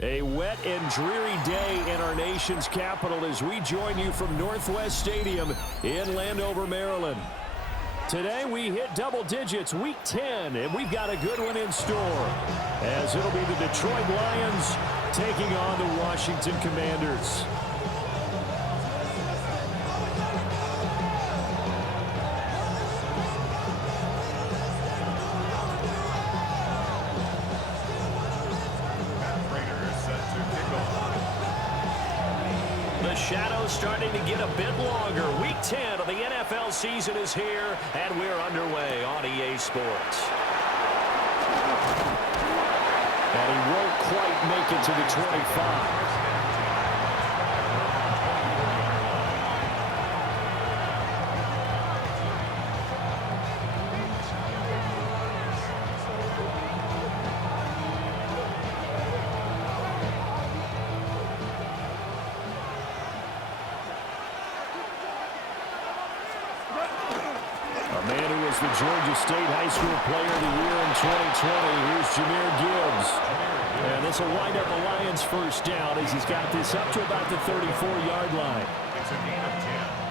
A wet and dreary day in our nation's capital as we join you from Northwest Stadium in Landover, Maryland. Today we hit double digits, week 10, and we've got a good one in store, as it'll be the Detroit Lions taking on the Washington Commanders. Shadows starting to get a bit longer. Week 10 of the NFL season is here, and we're underway on EA Sports. And he won't quite make it to the 25. The Georgia State High School Player of the Year in 2020. Here's Jahmyr Gibbs. And this will wind up a Lions first down as he's got this up to about the 34-yard line.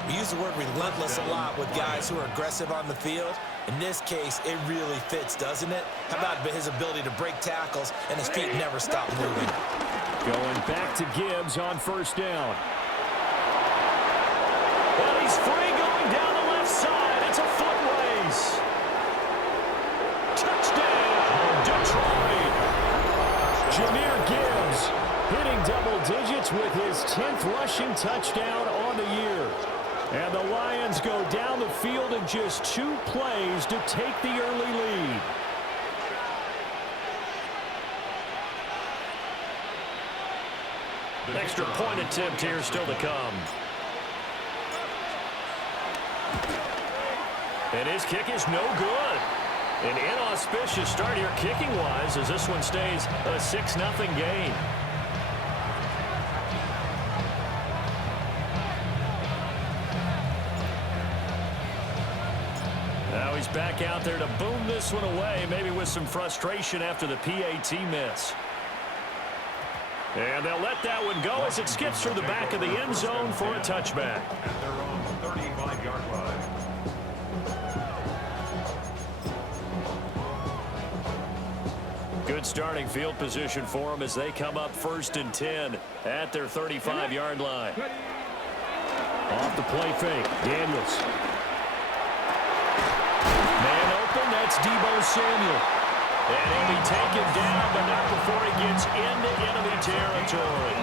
We use the word relentless a lot with guys who are aggressive on the field. In this case, it really fits, doesn't it? How about his ability to break tackles and his feet never stop moving? Going back to Gibbs on first down. Well, he's free going down the left side. It's a foot race. Touchdown, Detroit. Jahmyr Gibbs hitting double digits with his 10th rushing touchdown on the year. And the Lions go down the field in just 2 plays to take the early lead. Extra point attempt here still to come. And his kick is no good. An inauspicious start here kicking-wise as this one stays a 6-0 game. Now he's back out there to boom this one away, maybe with some frustration after the PAT miss. And they'll let that one go as it skips through the back of the end zone for a touchback. At their own 35-yard line. Good starting field position for them as they come up 1st and 10 at their 35-yard line. Off the play fake, Daniels. Man open, that's Deebo Samuel. And he'll be taken down, but not before he gets into enemy territory.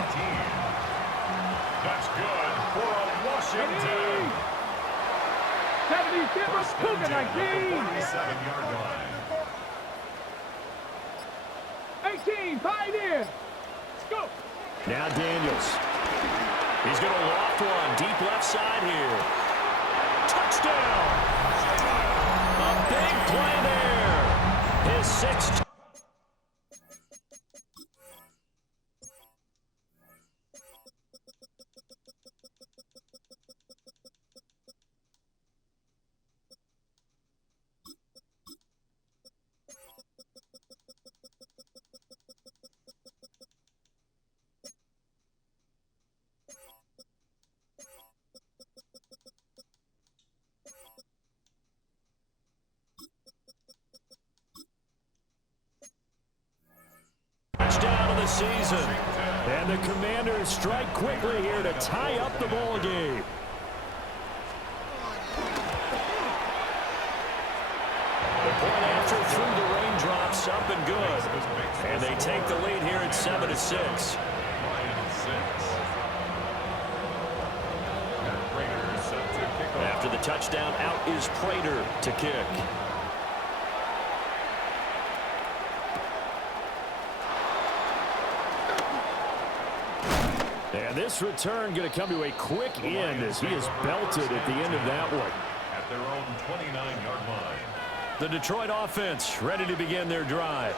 That's good for a Washington. 47-yard line. 18, pioneer. Let's go. Now Daniels. He's going to loft one deep left side here. Touchdown. A big play there. His 6th. Touchdown of the season. And the Commanders strike quickly here to tie up the ball game. The point after through the raindrops up and good. And they take the lead here at 7-6. After the touchdown, out is Prater to kick. And this return going to come to a quick end as he is belted at the end of that one. At their own 29-yard line. The Detroit offense ready to begin their drive.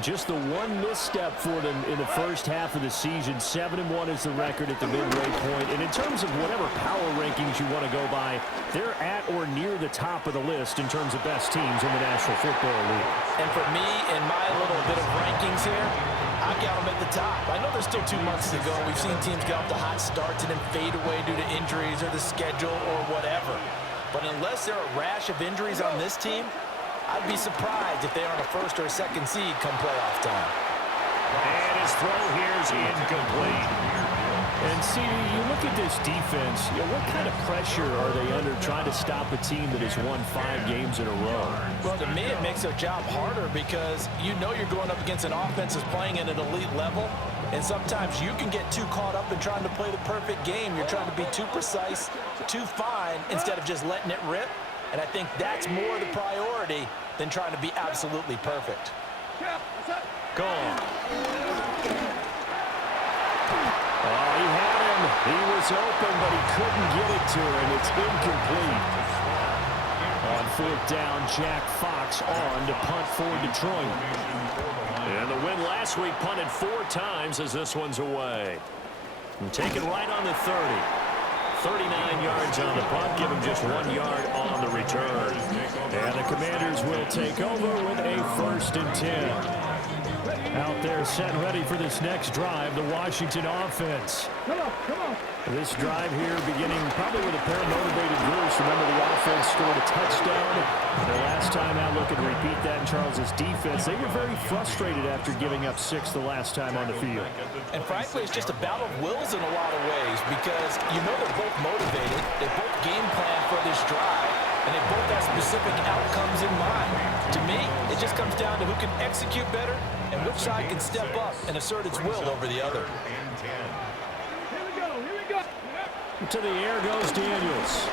Just the one misstep for them in the first half of the season. 7-1 is the record at the midway point. And in terms of whatever power rankings you want to go by, they're at or near the top of the list in terms of best teams in the National Football League. And for me, in my little bit of rankings here, I've got them at the top. I know there's still 2 months to go. We've seen teams get off to hot starts and then fade away due to injuries or the schedule or whatever. But unless there are a rash of injuries on this team, I'd be surprised if they aren't a first or a second seed come playoff time. And his throw here is incomplete. And see, you look at this defense, what kind of pressure are they under trying to stop a team that has won 5 games in a row? Well, to me, it makes their job harder because you know you're going up against an offense that's playing at an elite level, and sometimes you can get too caught up in trying to play the perfect game. You're trying to be too precise, too fine, instead of just letting it rip. And I think that's more the priority than trying to be absolutely perfect. Gone. Oh, he had him. He was open, but he couldn't get it to him. It's incomplete. On 4th down, Jack Fox on to punt for Detroit. And the win last week punted 4 times as this one's away. And taken right on the 30. 39 yards on the punt, give him just 1 yard on the return. And the Commanders will take over with a 1st and 10. Out there set ready for this next drive, the Washington offense. Come on. This drive here beginning probably with a pair of motivated Bruce. Remember, the offense scored a touchdown. Their last time out, looking to repeat that in Charles' defense. They were very frustrated after giving up 6 the last time on the field. And frankly, it's just a battle of wills in a lot of ways because you know they're both motivated. They both game plan for this drive, and they both have specific outcomes in mind. To me, it just comes down to who can execute better and which side can step up and assert its will over the other. Here we go. To the air goes Daniels.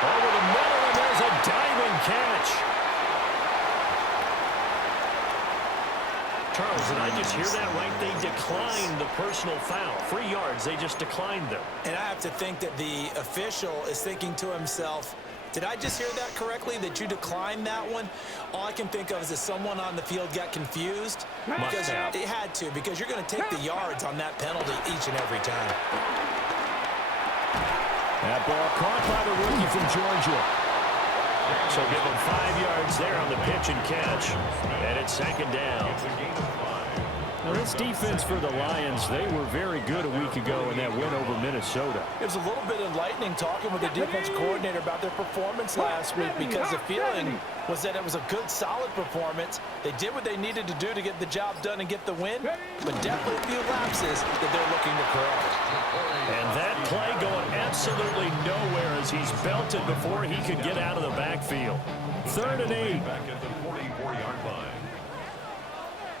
Over the middle, and there's a diving catch. Charles, did I just hear that right? They declined the personal foul. 3 yards, they just declined them. And I have to think that the official is thinking to himself, did I just hear that correctly, that you declined that one? All I can think of is that someone on the field got confused. Because it had to, because you're going to take the yards on that penalty each and every time. That ball caught by the rookie from Georgia. So give him 5 yards there on the pitch and catch. And it's 2nd down. Now, this defense for the Lions, they were very good a week ago in that win over Minnesota. It was a little bit enlightening talking with the defense coordinator about their performance last week because the feeling was that it was a good, solid performance. They did what they needed to do to get the job done and get the win, but definitely a few lapses that they're looking to correct. And that play going absolutely nowhere as he's belted before he could get out of the backfield. 3rd and 8. Back at the 44-yard line.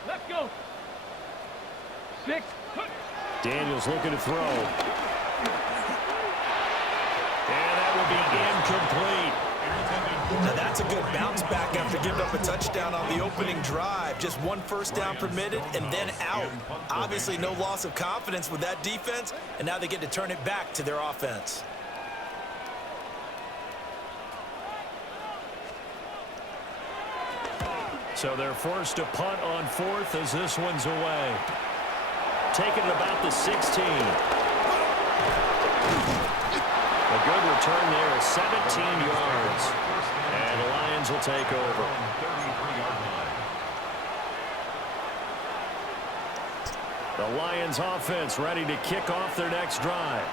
Let's go. 6. Daniels looking to throw. And that will be incomplete. Now that's a good bounce back after giving up a touchdown on the opening drive. Just 1 first down permitted and then out. Obviously no loss of confidence with that defense, and now they get to turn it back to their offense. So they're forced to punt on 4th as this one's away. Taking it about the 16. A good return there, 17 yards. And the Lions will take over. The Lions offense ready to kick off their next drive.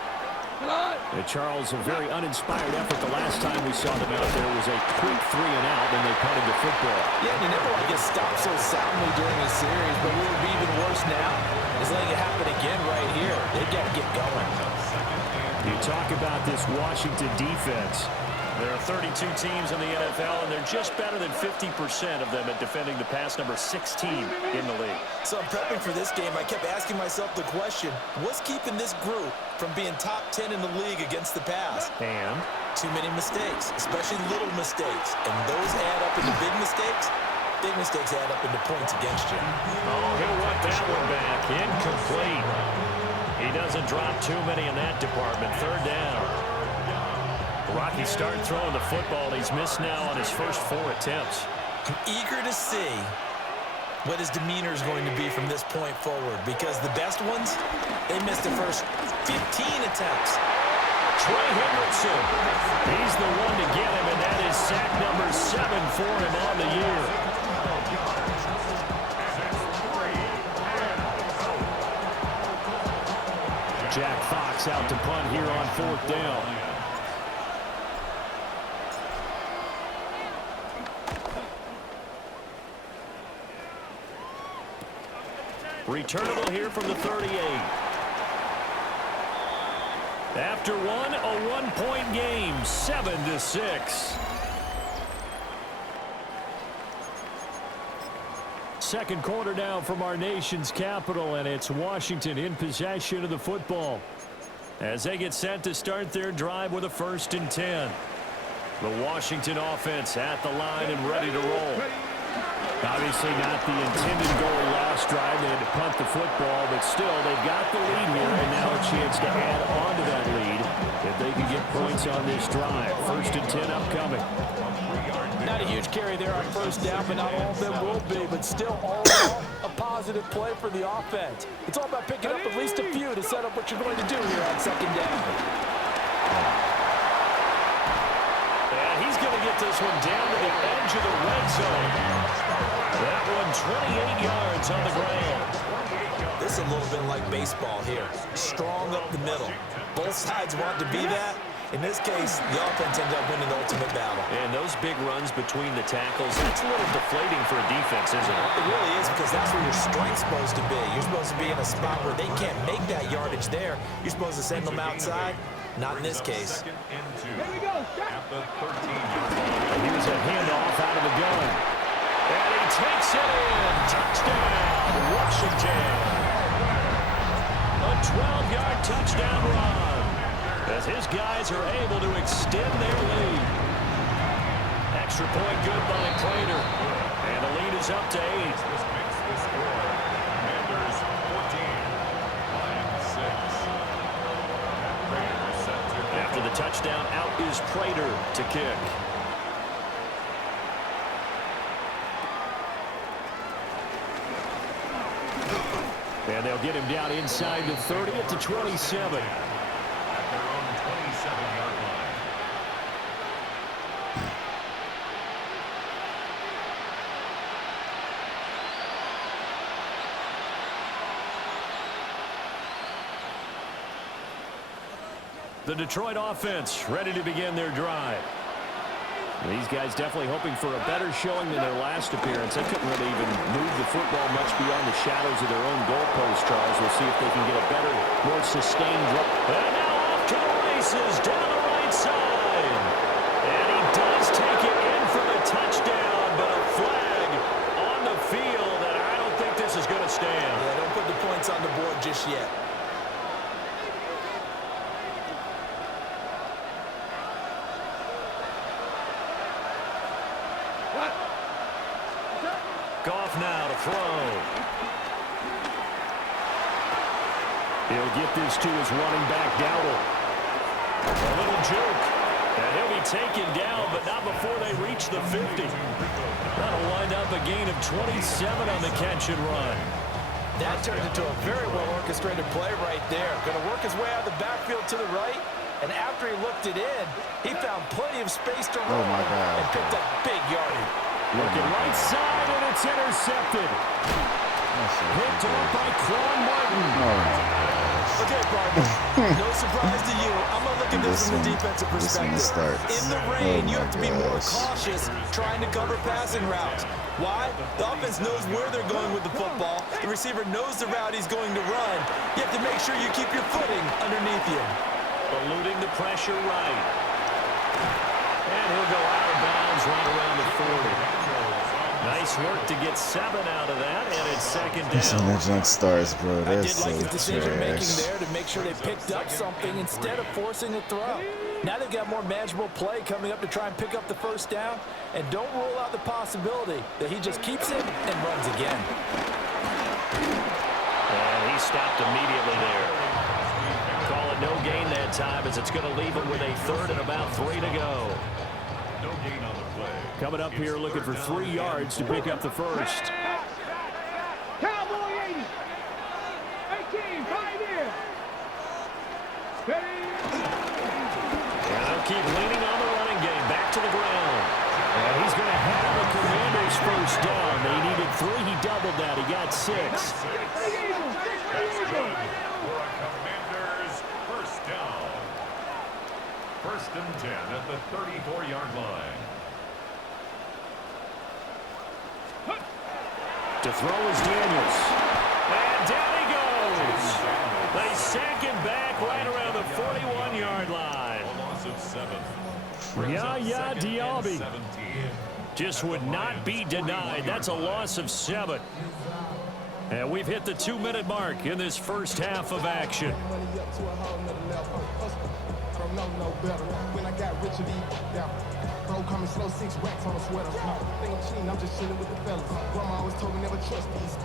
Charles, a very uninspired effort the last time we saw them out there was a quick 3 and out, and they punted the football. Yeah, and you never want to get stopped so soundly during a series, but what would be even worse now is letting it happen again right here. They've got to get going. You talk about this Washington defense. There are 32 teams in the NFL, and they're just better than 50% of them at defending the pass, number 16 in the league. So I'm prepping for this game. I kept asking myself the question, what's keeping this group from being top 10 in the league against the pass? And? Too many mistakes, especially little mistakes. And those add up into big mistakes. Big mistakes add up into points against you. Oh, he'll want that one back. Incomplete. He doesn't drop too many in that department. 3rd down. Rocky started throwing the football. He's missed now on his first 4 attempts. I'm eager to see what his demeanor is going to be from this point forward, because the best ones, they missed the first 15 attempts. Trey Hendrickson, he's the one to get him, and that is sack number 7 for him on the year. Jack Fox out to punt here on 4th down. Returnable here from the 38. After one, a one-point game, 7-6. Second quarter now from our nation's capital, and it's Washington in possession of the football as they get set to start their drive with a 1st and 10. The Washington offense at the line and ready to roll. Obviously not the intended goal last drive. They had to punt the football, but still they've got the lead here, and now a chance to add on to that lead if they can get points on this drive. 1st and 10 upcoming. Not a huge carry there on 1st down, but not all of them will be. But still, all in all, a positive play for the offense. It's all about picking up at least a few to set up what you're going to do here on 2nd down. And he's going to get this one down to the edge of the red zone. That one 28 yards on the ground. This is a little bit like baseball here. Strong up the middle. Both sides want to be that. In this case, the offense ended up winning the ultimate battle. And those big runs between the tackles, that's a little deflating for a defense, isn't it? It really is, because that's where your strength's supposed to be. You're supposed to be in a spot where they can't make that yardage there. You're supposed to send them outside. Not in this case. Here we go. Here's a handoff out of the gun. And he takes it in. Touchdown, Washington. A 12-yard touchdown run, as his guys are able to extend their lead. Extra point good by Prater. And the lead is up to 8. This makes the score. Commanders 14, Lions 6. Prater set to After the touchdown, out is Prater to kick. And they'll get him down inside the 30 at the 27. at their own 27-yard line. The Detroit offense ready to begin their drive. These guys definitely hoping for a better showing than their last appearance. They couldn't really even move the football much beyond the shadows of their own goalpost, Charles. We'll see if they can get a better, more sustained drive. And now off to the races down the right side. And he does take it in for the touchdown, but a flag on the field, and I don't think this is going to stand. Yeah, don't put the points on the board just yet. Goff now to throw. He'll get this to his running back, Dowdle. A little juke. And he'll be taken down, but not before they reach the 50. That'll wind up a gain of 27 on the catch and run. That turned into a very well-orchestrated play right there. Going to work his way out of the backfield to the right, and after he looked it in, he found plenty of space to run and picked up big yardage. Looking right side, and it's intercepted. Picked off by Quan Martin. Okay, partner. No surprise to you. I'm going to look at this from the defensive perspective. In the rain, you have to be more cautious trying to cover passing routes. Why? The offense knows where they're going with the football. The receiver knows the route he's going to run. You have to make sure you keep your footing underneath you. Eluding the pressure right. And he'll go out of bounds right around the 40. Nice work to get 7 out of that, and it's 2nd down. Listen to junk stars, bro. I That's did like his so decision-making trash. there to make sure they picked up something instead of forcing a throw. Now they've got more manageable play coming up to try and pick up the 1st down, and don't rule out the possibility that he just keeps it and runs again. And he stopped immediately there. Call it no gain that time, as it's going to leave him with a 3rd and about 3 to go. No gain on the play. Coming up here looking for 3 yards to pick up the first. Cowboy 80. 18, 5 here. Ready? And they'll keep leaning on the running game. Back to the ground. And he's going to have the Commanders first down. They needed 3. He doubled that. He got 6. That's good for a Commanders first down. First and 10 at the 34-yard line. To throw is Daniels. And down he goes. They sack him back right around the 41-yard line. A loss of 7. Yaya Diaby just would not be denied. That's a loss of 7. And we've hit the 2-minute mark in this first half of action. When I got rich, bro, coming slow, 6 racks on a sweater. Think I'm cheating, I'm just chilling with the fellas. Grandma always told me never trust these.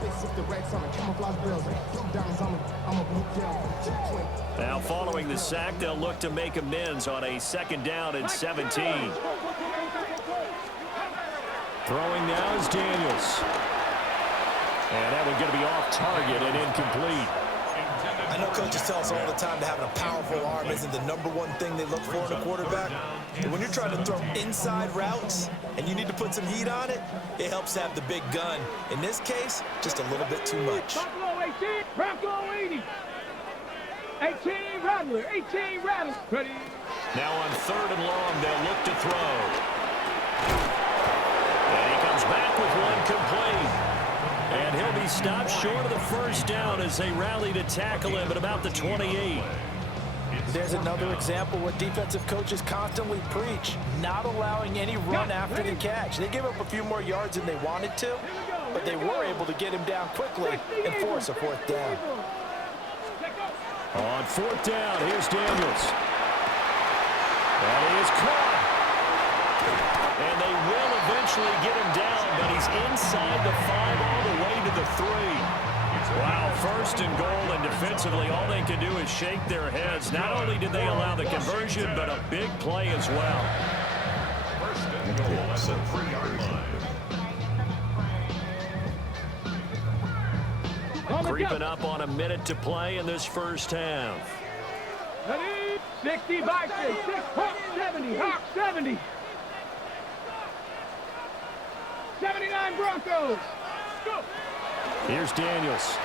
Space if the racks on the camouflage bells. Diamonds on me, I'm a blue devil. Now following the sack, they'll look to make amends on a 2nd down and 17. Throwing now is Daniels. And that one's going to be off target and incomplete. I know coaches tell us all the time that having a powerful arm isn't the #1 thing they look for in a quarterback. But when you're trying to throw inside routes and you need to put some heat on it, it helps have the big gun. In this case, just a little bit too much. Buffalo 18, Bronco 80. 18 Rattler, 18 Rattler. Ready? Now on 3rd and long, they'll look to throw. And he comes back with one complete. And he'll be stopped short of the first down as they rally to tackle him at about the 28. There's another example what defensive coaches constantly preach, not allowing any run after the catch. They gave up a few more yards than they wanted to, but they were able to get him down quickly and force a 4th down. On 4th down, here's Daniels. And he is caught. And they will eventually get him down, but he's inside the 5 all the way to the 3. Wow, 1st and goal, and defensively all they can do is shake their heads. Not only did they allow the conversion, but a big play as well. First and goal at the 3-yard line. Creeping up on a minute to play in this first half. Ready? 60 Vikings, 6 Hawk 70, Hawk 70. 79 Broncos. Go. Here's Daniels.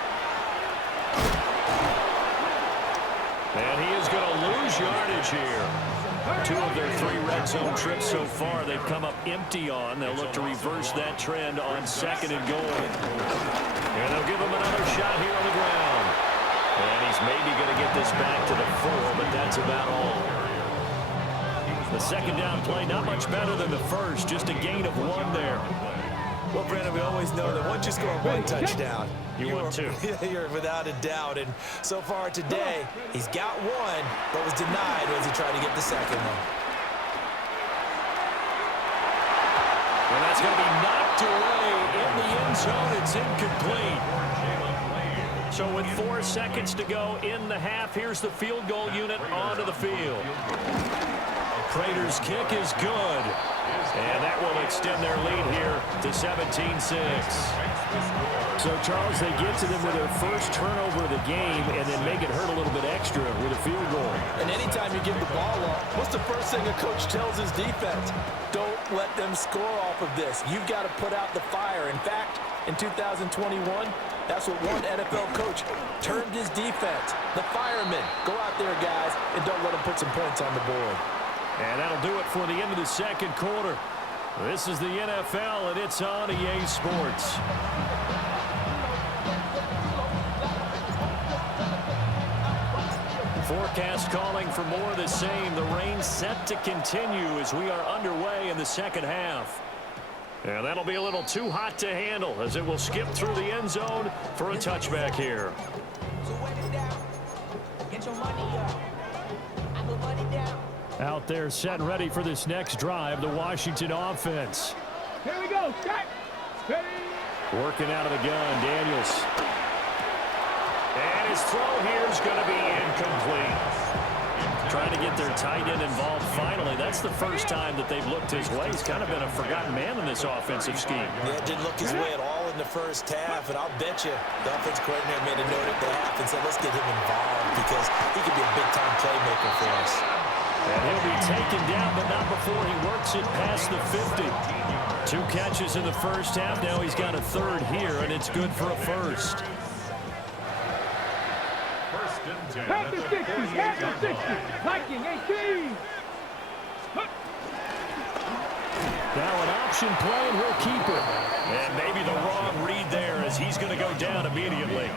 And he is going to lose yardage here. 2 of their 3 red zone trips so far they've come up empty on. They'll look to reverse that trend on 2nd and goal. And they'll give him another shot here on the ground. And he's maybe going to get this back to the 4, but that's about all. The 2nd down play, not much better than the first, just a gain of 1 there. Well, Brandon, we always know that once you score 1 touchdown, You want 2. You're without a doubt. And so far today, he's got 1, but was denied as he tried to get the 2nd one. And that's going to be knocked away in the end zone. It's incomplete. So with 4 seconds to go in the half, here's the field goal unit onto the field. Prater's kick is good. And that will extend their lead here to 17-6. So, Charles, they get to them with their first turnover of the game and then make it hurt a little bit extra with a field goal. And anytime you give the ball up, what's the first thing a coach tells his defense? Don't let them score off of this. You've got to put out the fire. In fact, in 2021, that's what one NFL coach termed his defense. The firemen. Go out there, guys, and don't let them put some points on the board. And that'll do it for the end of the 2nd quarter. This is the NFL, and it's on EA Sports. Forecast calling for more of the same. The rain set to continue as we are underway in the 2nd half. And that'll be a little too hot to handle as it will skip through the end zone for a touchback here. Get your money up. I put money down. Out there set and ready for this next drive, the Washington offense. Here we go. Start. Ready. Working out of the gun, Daniels. And his throw here is going to be incomplete. Trying to to get their tight end involved finally. That's the first time that they've looked his way. He's kind of been a forgotten man in this offensive scheme. Yeah, didn't look his way at all in the first half, and I'll bet you the offense coordinator made a note at the half and said, let's get him involved because he could be a big-time playmaker for us. And he'll be taken down, but not before he works it past the 50. 2 catches in the first half. Now he's got a third here, and it's good for a first. Half the 60, half the 60. Viking 18. Now an option play, and he'll keep it. And maybe the wrong read there as he's going to go down immediately.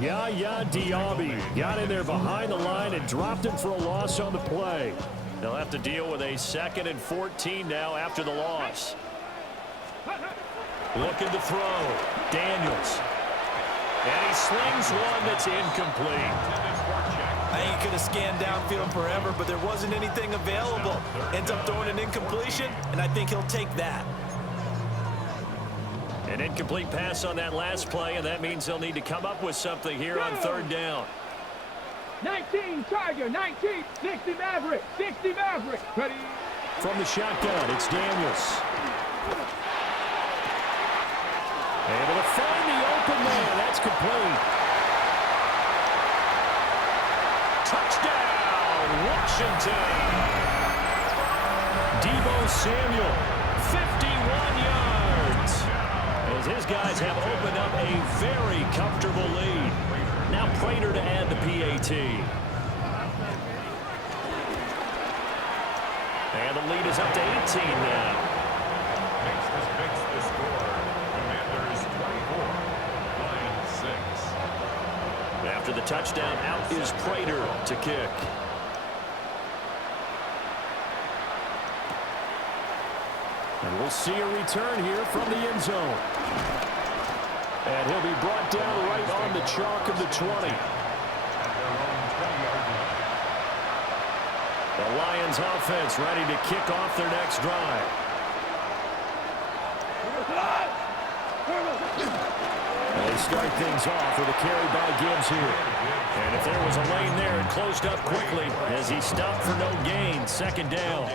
Yaya Diaby got in there behind the line and dropped him for a loss on the play. They'll have to deal with a 2nd and 14 now after the loss. Looking to throw. Daniels. And he slings one that's incomplete. I think he could have scanned downfield forever, but there wasn't anything available. Ends up throwing an incompletion, and I think he'll take that. An incomplete pass on that last play, and that means they'll need to come up with something here on 3rd down. 19 Tiger, 19, 60 Maverick, 60 Maverick. Ready? From the shotgun, it's Daniels. Able to find the open man. That's complete. Touchdown, Washington. Deebo Samuel, 51 yards. As his guys have opened up a very comfortable lead. Now Prater to add the PAT. And the lead is up to 18 now. Makes the score. Commanders 24, Lions 6. After the touchdown, out is Prater to kick. And we'll see a return here from the end zone. And he'll be brought down right on the chalk of the 20. The Lions offense ready to kick off their next drive. They start things off with a carry by Gibbs here. And if there was a lane there, it closed up quickly as he stopped for no gain. 2nd down.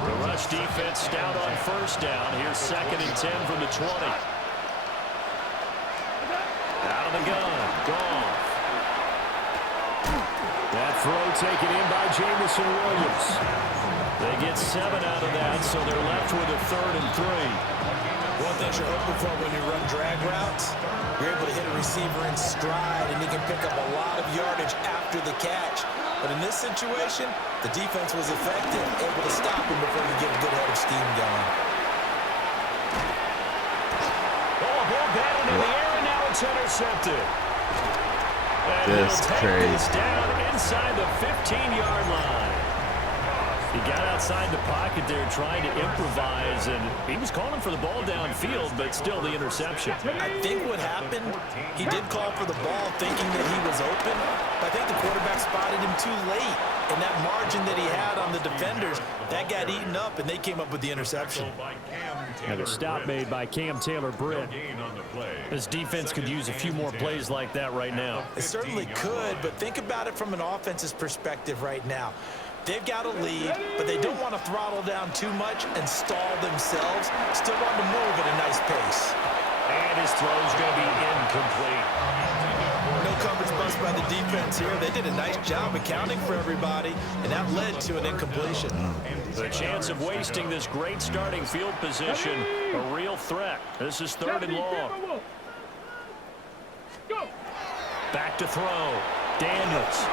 The rush defense stout on 1st down. Here's 2nd and 10 from the 20. Out of the gun. Goff. That throw taken in by Jamison Williams. They get 7 out of that, so they're left with a 3rd and 3. One thing you're hoping for when you run drag routes, you're able to hit a receiver in stride, and he can pick up a lot of yardage after the catch. But in this situation, the defense was effective, able to stop him before he get a good head of steam going. Oh, a ball batted in the air, and now it's intercepted. And This he'll take crazy. this down inside the 15-yard line. He got outside the pocket there trying to improvise, and he was calling for the ball downfield, but still the interception. I think what happened, he did call for the ball thinking that he was open, but I think the quarterback spotted him too late. And that margin that he had on the defenders, that got eaten up, and they came up with the interception. And a stop made by Cam Taylor-Britt. This defense could use a few more plays like that right now. They certainly could, but think about it from an offense's perspective right now. They've got a lead, but they don't want to throttle down too much and stall themselves. Still want to move at a nice pace. And his throw's going to be incomplete. No coverage bust by the defense here. They did a nice job accounting for everybody, and that led to an incompletion. The chance of wasting this great starting field position, a real threat. This is 3rd and long. Back to throw. Daniels.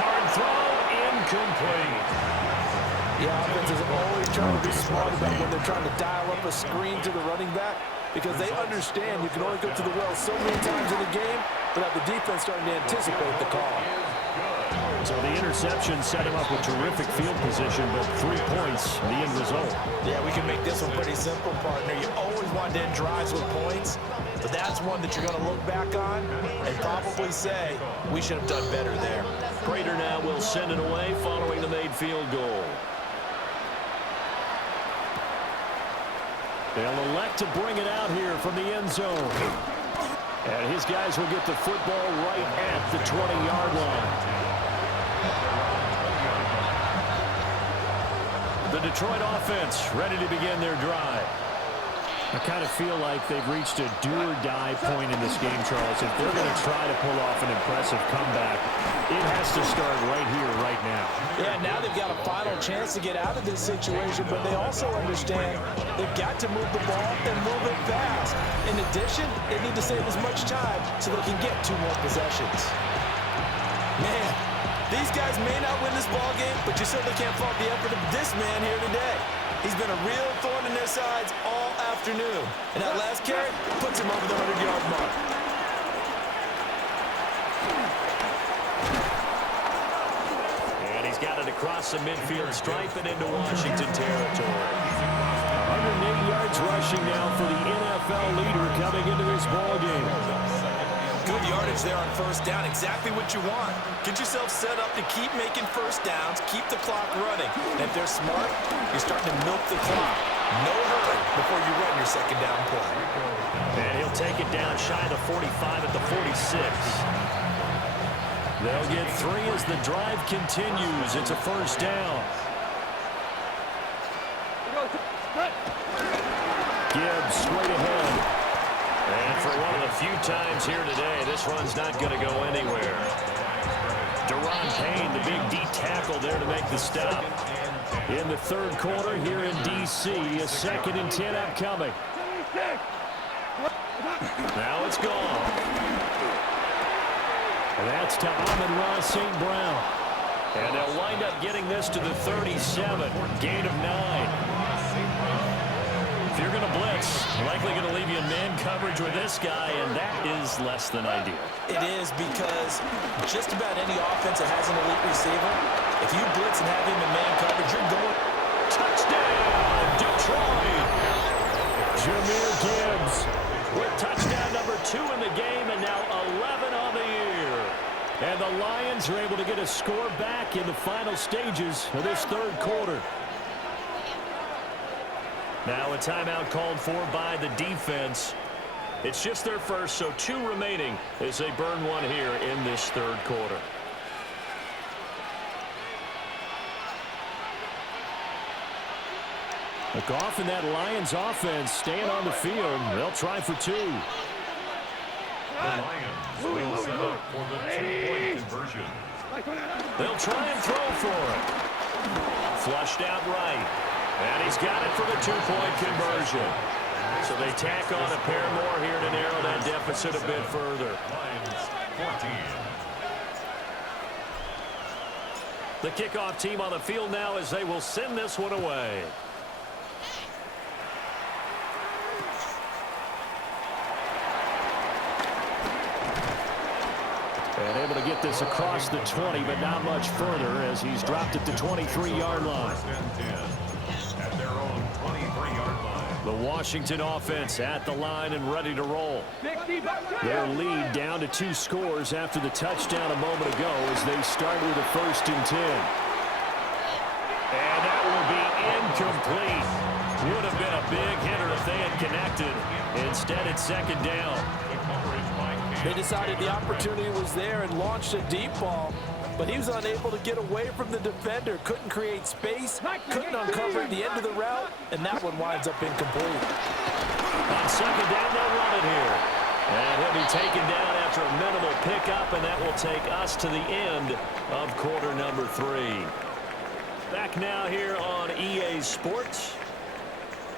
Hard throw. Incomplete. Yeah, offense is always trying to be smart about when they're trying to dial up a screen to the running back because they understand you can only go to the well so many times in the game without the defense starting to anticipate the call. So the interception set him up with terrific field position, but 3 points, the end result. Yeah, we can make this one pretty simple, partner. You always want to end drives with points, but that's one that you're going to look back on and probably say, we should have done better there. Prater now will send it away following the made field goal. They'll elect to bring it out here from the end zone. And his guys will get the football right at the 20-yard line. The Detroit offense ready to begin their drive. I kind of feel like they've reached a do-or-die point in this game, Charles. If they're going to try to pull off an impressive comeback, it has to start right here, right now. Yeah, now they've got a final chance to get out of this situation, but they also understand they've got to move the ball and move it fast. In addition, they need to save as much time so they can get 2 more possessions. Man, these guys may not win this ball game, but you certainly can't fault the effort of this man here today. He's been a real thorn in their sides all afternoon. And that last carry puts him over the 100-yard mark. And he's got it across the midfield stripe and into Washington territory. 108 yards rushing now for the NFL leader coming into this ball game. Good yardage there on first down. Exactly what you want. Get yourself set up to keep making first downs, keep the clock running. And if they're smart, you're starting to milk the clock. No hurry before you run your second down play. And he'll take it down shy of the 45 at the 46. They'll get 3 as the drive continues. It's a first down. Gibbs straight ahead. And for one of the few times here today, this run's not going to go anywhere. Deron Payne, the big D tackle there to make the stop. In the third quarter here in D.C., a 2nd and 10 upcoming. Now it's gone. And that's to Amon-Ra St. Brown. And they'll wind up getting this to the 37. Gain of 9. If you're going to blitz, likely going to leave you in man coverage with this guy, and that is less than ideal. It is, because just about any offense that has an elite receiver, if you blitz and have him in man coverage, you're going. Touchdown, Detroit! Jahmyr Gibbs with touchdown number 2 in the game, and now 11 on the year. And the Lions are able to get a score back in the final stages of this third quarter. Now a timeout called for by the defense. It's just their first, so 2 remaining as they burn one here in this third quarter. The Goff and that Lions offense staying on the field. They'll try for 2. The Lions will set up for the 2-point conversion. They'll try and throw for it. Flushed out right. And he's got it for the 2-point conversion. So they tack on a pair more here to narrow that deficit a bit further. Lions 14. The kickoff team on the field now as they will send this one away. And able to get this across the 20, but not much further as he's dropped at the 23-yard line. At their own 23-yard line. The Washington offense at the line and ready to roll. Their lead down to 2 scores after the touchdown a moment ago as they start with a 1st and 10. And that will be incomplete. Would have been a big hitter if they had connected. Instead, it's 2nd down. They decided the opportunity was there and launched a deep ball, but he was unable to get away from the defender, couldn't create space, couldn't uncover the end of the route, and that one winds up incomplete. On 2nd down, they'll run it here. And he'll be taken down after a minimal pickup, and that will take us to the end of quarter number 3. Back now here on EA Sports.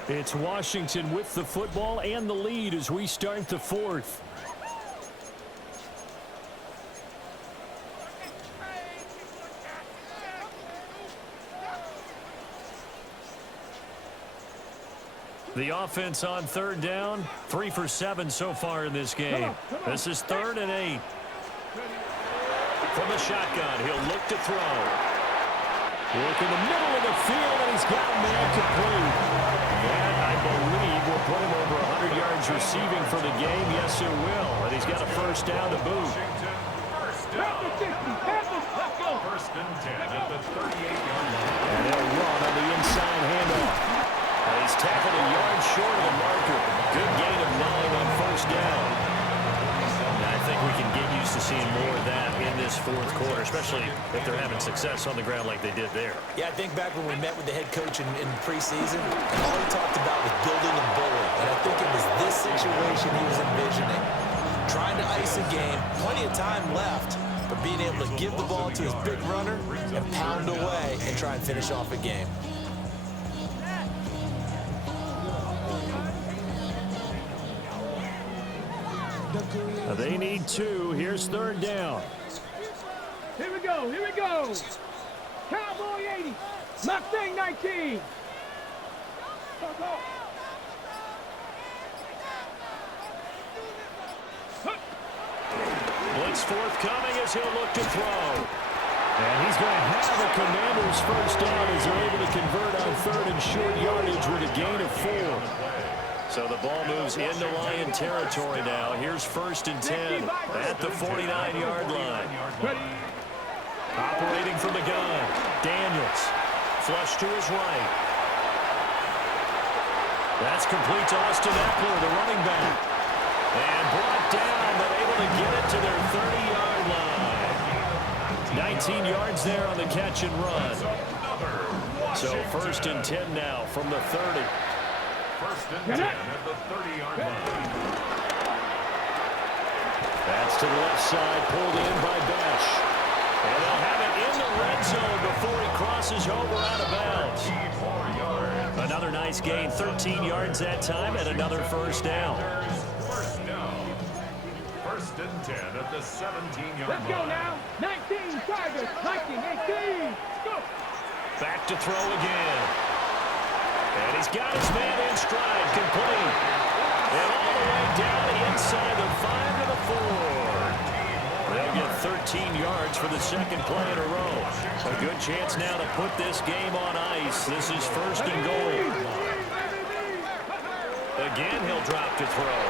It's Washington with the football and the lead as we start the 4th. The offense on 3rd down, 3 for 7 so far in this game. This is 3rd and 8. From the shotgun, he'll look to throw. Look in the middle of the field, and he's got a man complete. And I believe will put him over 100 yards receiving for the game. Yes, it will. And he's got a 1st down to boot. First and 10 at the 38-yard line. And they'll run on the inside handoff. He's tackled a yard short of the marker. Good gain of 9 on 1st down. And I think we can get used to seeing more of that in this 4th fourth quarter, especially if they're having success on the ground like they did there. Yeah, I think back when we met with the head coach in preseason, all he talked about was building a bully. And I think it was this situation he was envisioning. Trying to ice a game, plenty of time left, but being able to give the ball to his big runner and pound away and try and finish off a game. They need 2. Here's third down. Here we go. Here we go. Cowboy 80. Mustang 19. Blitz forthcoming as he'll look to throw. And he's going to have the Commanders first down as they're able to convert on third and short yardage with a gain of 4. So the ball moves into Lion territory now. Here's first and 10 at the 49-yard line. Operating from the gun, Daniels. Flush to his right. That's complete to Austin Eckler, the running back. And brought down, but able to get it to their 30-yard line. 19 yards there on the catch and run. So first and 10 now from the 30. First and 10 at the 30-yard line. That's to the left side, pulled in by Besh. And they'll have it in the red zone before he crosses over out of bounds. Another nice gain, 13 yards that time, and another first down. First down. First and 10 at the 17-yard line. Let's go now. 19 Tigers. 19, 18. Go. Back to throw again. And he's got his man in stride, complete. And all the way down inside the 5 to the 4. They'll get 13 yards for the second play in a row. A good chance now to put this game on ice. This is first and goal. Again, he'll drop to throw.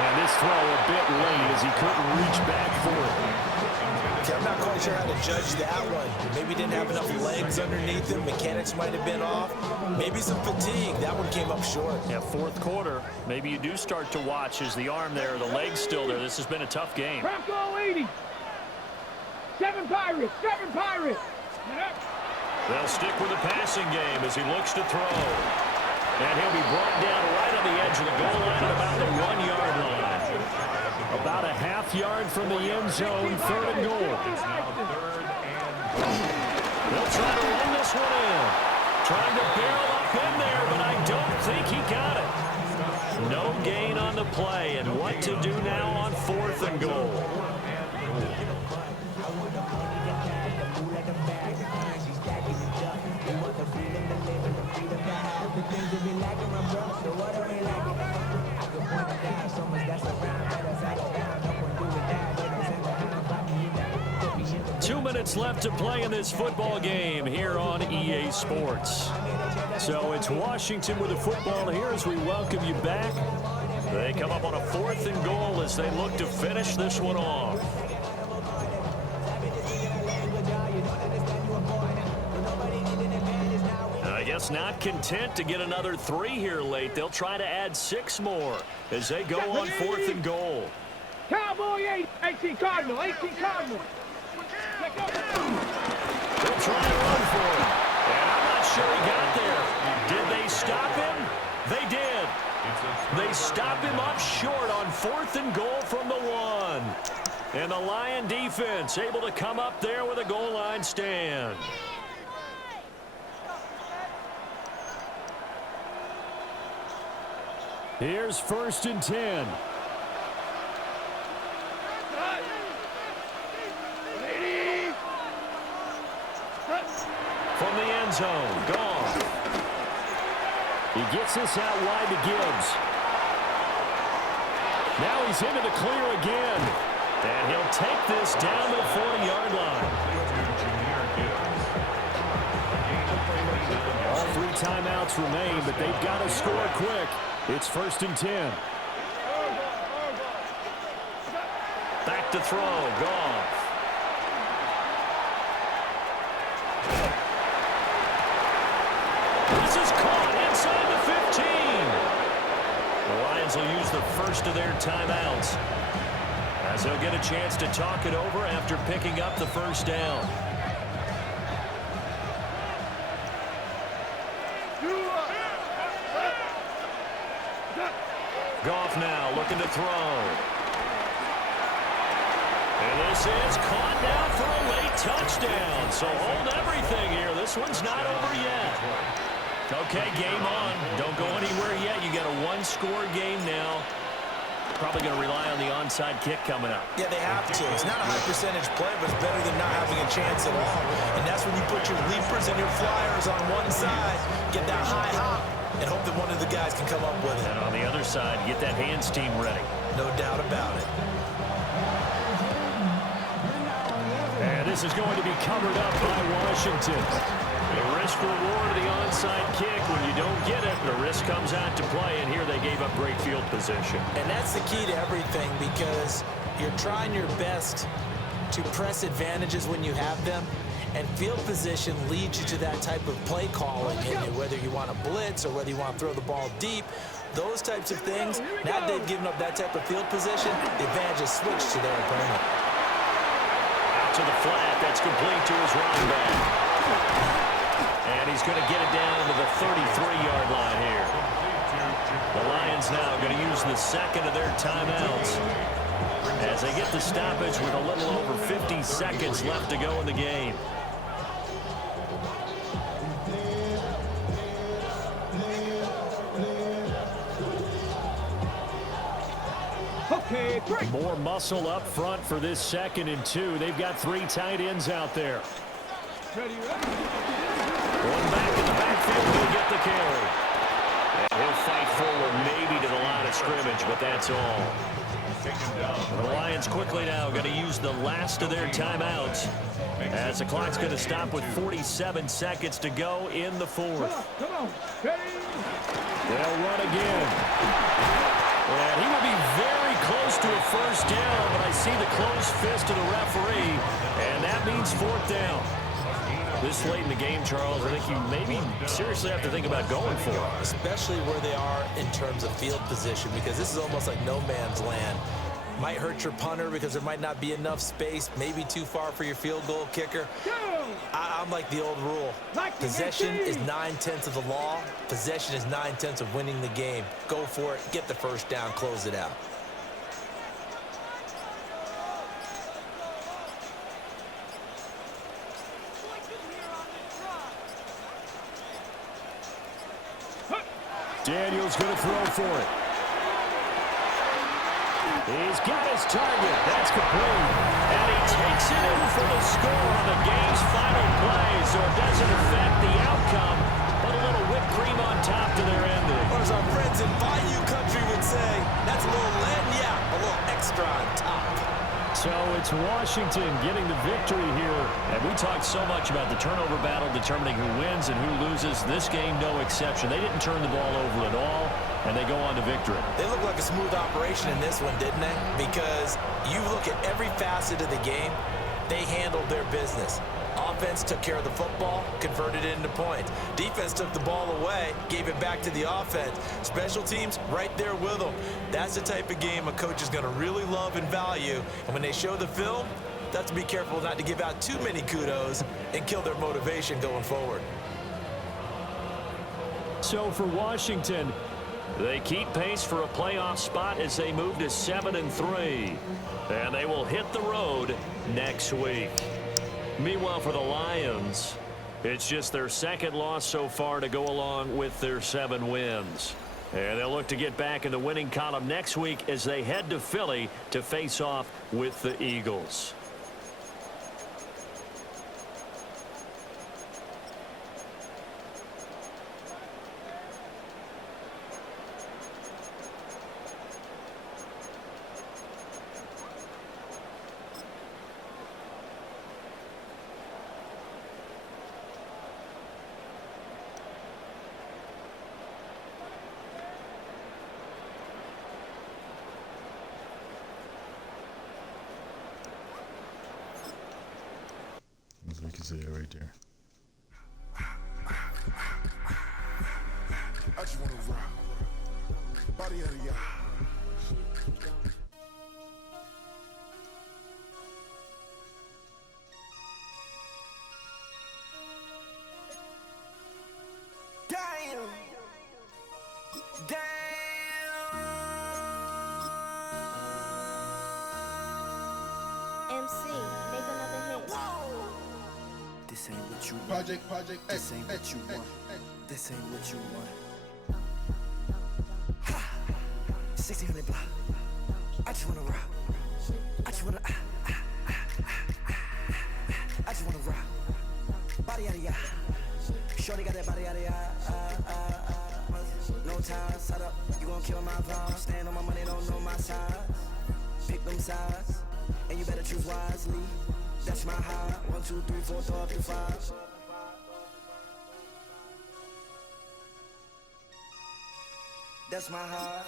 And this throw a bit late as he couldn't reach back for it. I'm not quite sure how to judge that one. Maybe didn't have enough legs underneath him. Mechanics might have been off. Maybe some fatigue. That one came up short. Yeah, fourth quarter. Maybe you do start to watch as the arm there, the leg's still there. This has been a tough game. Bronco 80. 7 Pirates. 7 Pirates. They'll stick with the passing game as he looks to throw. And he'll be brought down right on the edge of the goal line at about the 1-yard line. About a half yard from the end zone, third and goal. They'll try to run this one in. Trying to barrel up in there, but I don't think he got it. No gain on the play, and what to do now on fourth and goal. Two minutes left to play in this football game here on EA Sports. So it's Washington with the football here as we welcome you back. They come up on a fourth and goal as they look to finish this one off. I guess not content to get another 3 here late. They'll try to add 6 more as they go on fourth and goal. Cowboy 8. 18 Cardinal. 18 Cardinal. They'll try to run for him. And I'm not sure he got there. Did they stop him? They did. They stop him up short on fourth and goal from the 1. And the Lion defense able to come up there with a goal line stand. Here's first and 10. From the end zone, gone. He gets this out wide to Gibbs. Now he's into the clear again. And he'll take this down to the 40-yard line. All 3 timeouts remain, but they've got to score quick. It's first and 10. Back to throw, gone. This is caught inside the 15. The Lions will use the first of their timeouts. As he'll get a chance to talk it over after picking up the first down. Goff now looking to throw. And this is caught now for a late touchdown. So hold everything here. This one's not over yet. Okay, game on. Don't go anywhere yet. You got a one-score game now. Probably going to rely on the onside kick coming up. Yeah, they have to. It's not a high-percentage play, but it's better than not having a chance at all. And that's when you put your leapers and your flyers on one side, get that high hop, and hope that one of the guys can come up with it. And on the other side, get that hands team ready. No doubt about it. And this is going to be covered up by Washington. The risk-reward of the onside kick. When you don't get it, the risk comes out to play, and here they gave up great field position. And that's the key to everything, because you're trying your best to press advantages when you have them, and field position leads you to that type of play calling, and whether you want to blitz or whether you want to throw the ball deep, those types of things. Now that they've given up that type of field position, the advantage is switched to their opponent. Out to the flat. That's complete to his running back. And he's going to get it down to the 33-yard line here. The Lions now going to use the second of their timeouts as they get the stoppage with a little over 50 seconds left to go in the game. Okay, great. More muscle up front for this 2nd and 2. They've got 3 tight ends out there. Ready. Going back in the backfield, he'll get the carry. And he'll fight forward maybe to the line of scrimmage, but that's all. The Lions quickly now going to use the last of their timeouts as the clock's going to stop with 47 seconds to go in the 4th. Come on. Ready. They'll run again. And he will be very close to a first down, but I see the closed fist of the referee, and that means 4th down. This late in the game, Charles, I think you maybe seriously have to think about going for it. Especially where they are in terms of field position, because this is almost like no man's land. Might hurt your punter because there might not be enough space, maybe too far for your field goal kicker. I'm like the old rule. Possession is 9/10 of the law. Possession is 9/10 of winning the game. Go for it, get the first down, close it out. Daniel's going to throw for it. He's got his target. That's complete. And he takes it in for the score on the game's final play, so it doesn't affect the outcome, but a little whipped cream on top to their ending. Or as our friends in Bayou Country would say, that's a little lagniappe, a little extra on top. So it's Washington getting the victory here. And we talked so much about the turnover battle determining who wins and who loses. This game, no exception. They didn't turn the ball over at all, and they go on to victory. They look like a smooth operation in this one, didn't they? Because you look at every facet of the game, they handled their business. Offense took care of the football, converted it into points. Defense took the ball away, gave it back to the offense. Special teams, right there with them. That's the type of game a coach is going to really love and value. And when they show the film, they have to be careful not to give out too many kudos and kill their motivation going forward. So for Washington, they keep pace for a playoff spot as they move to 7-3. And they will hit the road next week. Meanwhile, for the Lions, it's just their 2nd loss so far to go along with their 7 wins. And they'll look to get back in the winning column next week as they head to Philly to face off with the Eagles. We can see it right there. I just wanna rock. Body of the This ain't what you want. Project This ain't what you want. This ain't what you want. Ha! 1600 block. I just wanna rock. I just wanna I just wanna rock. Body out of ya. Shorty got that body out of ya. No ties, side up. You gon' kill my vibe. Stand on my money, don't know my size. Pick them sides, and you better choose wisely. That's my high. 1, 2, 3, 4, throw up to 5. That's my high.